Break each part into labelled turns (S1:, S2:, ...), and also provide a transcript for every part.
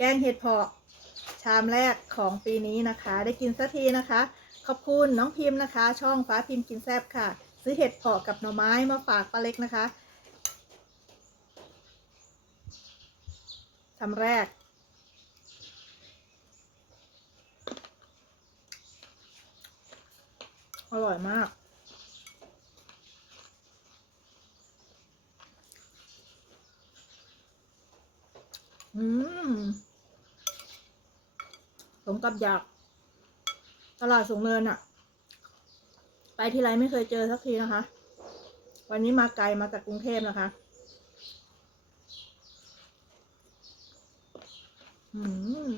S1: แกงเห็ดเผาะชามแรกของปีนี้นะคะ ได้กินสักทีนะคะ ขอบคุณน้องพิมพ์นะคะ ช่องฟ้าพิมพ์กินแซบค่ะ ซื้อเห็ดเผาะกับหน่อไม้มาฝากป้าเล็กนะคะชามแรกอร่อยมาก อืมสม กับอยากตลาดสูงเนินอะไปที่ไรไม่เคยเจอสักทีนะคะ วันนี้มาไกลมาจากกรุงเทพนะคะอืม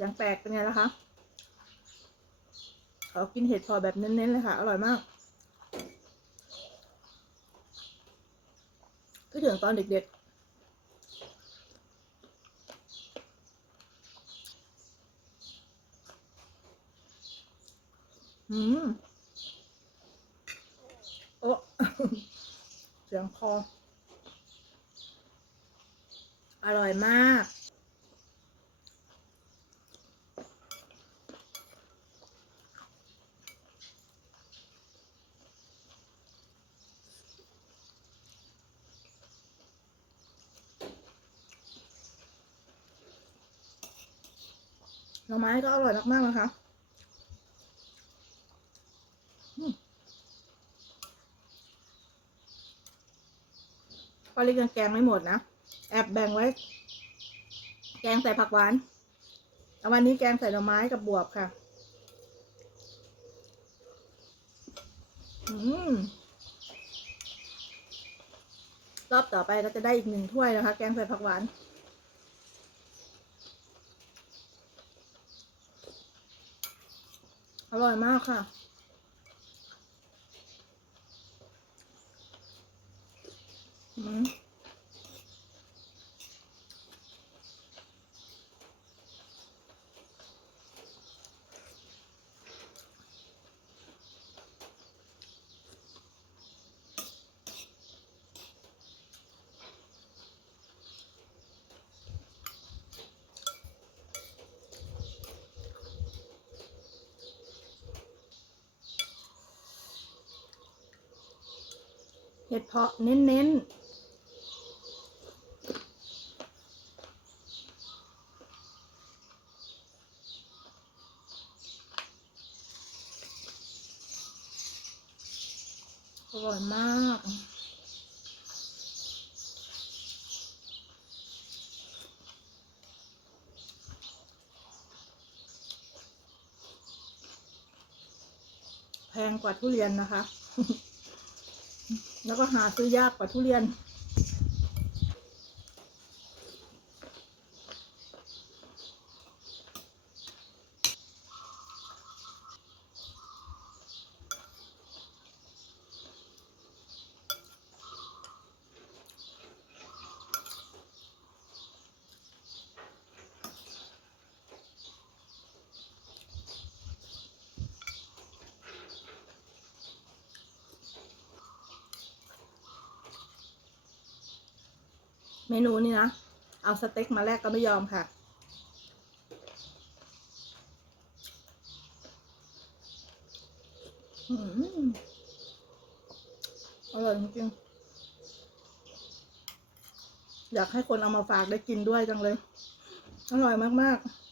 S1: ยังแปลกเป็นไงล่ะคะ ขอกินเห็ดพอแบบเน้นๆเลยค่ะ อร่อยมาก ถึงตอนเด็กๆ อืม โอ้เสียงคอ อร่อยมาก หน่อไม้ก็อร่อยมากๆนะคะอืมปลาลิกยังแกงไม่หมดนะ แอบแบ่งไว้ แกงใส่ผักหวานเอาวันนี้แกงใส่หน่อไม้กับบวบค่ะอืมรอบต่อไปเราจะได้อีกหนึ่งถ้วยนะคะ แกงใส่ผักหวาน อร่อยมากค่ะ อืม ห็ดเพาะเน้นๆอร่อยมาก แพงกว่าทุเรียนนะคะ แล้วก็หาซื้อยากกว่าทุเรียน มนูนี้นะ เอาสเต็กมาแลกก็ไม่ยอมค่ะ อร่อยจริงอยากให้คนเอามาฝากได้กินด้วยจังเลย อร่อยมาก ๆ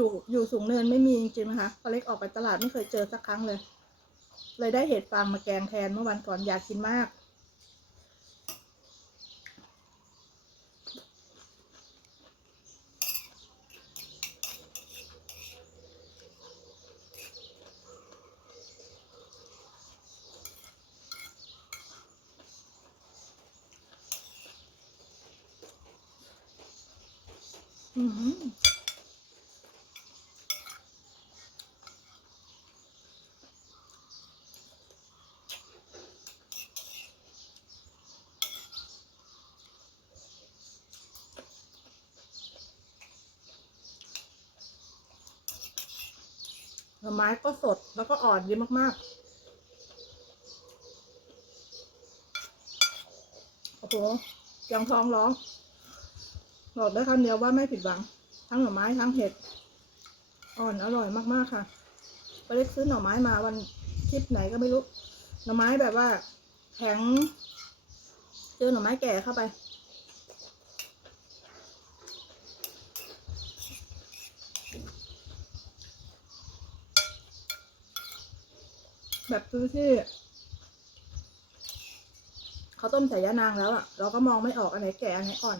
S1: อยู่อยู่สูงเนินไม่มีจริงๆนะคะป้าเล็กออกไปตลาดไม่เคยเจอสักครั้งเลย เลยได้เห็ดฟางมาแกงแทนเมื่อวันก่อนอยากกินมาก อืม หน่อไม้ก็สดแล้วก็อ่อนดีมากๆ โอ้โหยังท้องร้องบอกได้คำเดียวว่าไม่ผิดหวัง ทั้งหน่อไม้ทั้งเห็ด อ่อนอร่อยมากๆค่ะไปเล็กซื้อหน่อไม้มาวันคลิปไหนก็ไม่รู้ หน่อไม้แบบว่าแข็ง เจอหน่อไม้แก่เข้าไป แบบซื้อที่เขาต้มใส่ยานางแล้วอะเราก็มองไม่ออกอันไหนแก่อันไหนอ่อน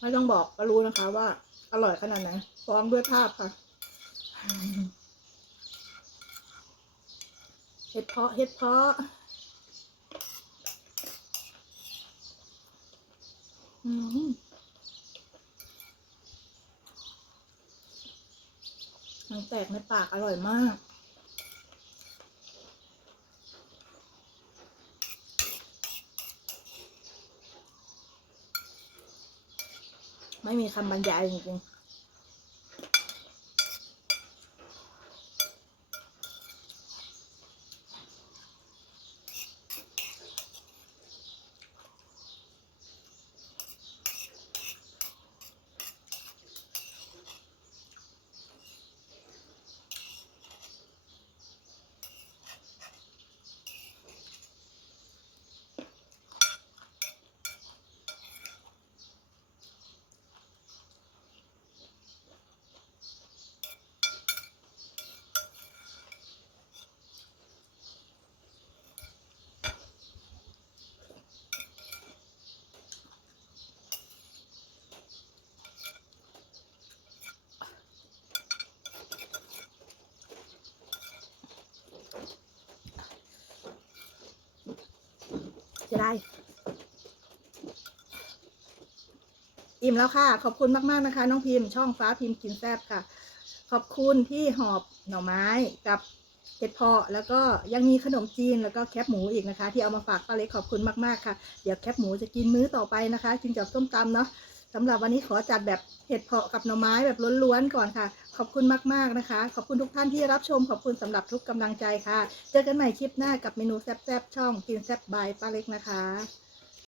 S1: ไม่ต้องบอกก็รู้นะคะว่า อร่อยขนาดไหนฟ้องด้วยภาพค่ะ เห็ดเพาะเห็ดเพาะอืมมันแตกในปากอร่อยมากไม่มีคำบรรยายจริงๆ จะได้ อิ่มแล้วค่ะ ขอบคุณมาก ๆ นะคะ น้องพิมพ์ช่องฟ้าพิมพ์กินแซบค่ะ ขอบคุณที่หอบหน่อไม้กับเห็ดเพาะแล้วก็ยังมีขนมจีนแล้วก็แคบหมูอีกนะคะ ที่เอามาฝากป้าเล็กขอบคุณมาก ๆ ค่ะ เดี๋ยวแคบหมูจะกินมื้อต่อไปนะคะ กินกับส้มตำเนาะ สำหรับวันนี้ขอจัดแบบเห็ดเพาะกับหน่อไม้แบบล้วนๆก่อนค่ะ ขอบคุณมากๆนะคะ ขอบคุณทุกท่านที่รับชม ขอบคุณสำหรับทุกกำลังใจค่ะ เจอกันใหม่คลิปหน้ากับเมนูแซ่บๆช่องกินแซ่บบายป้าเล็กนะคะ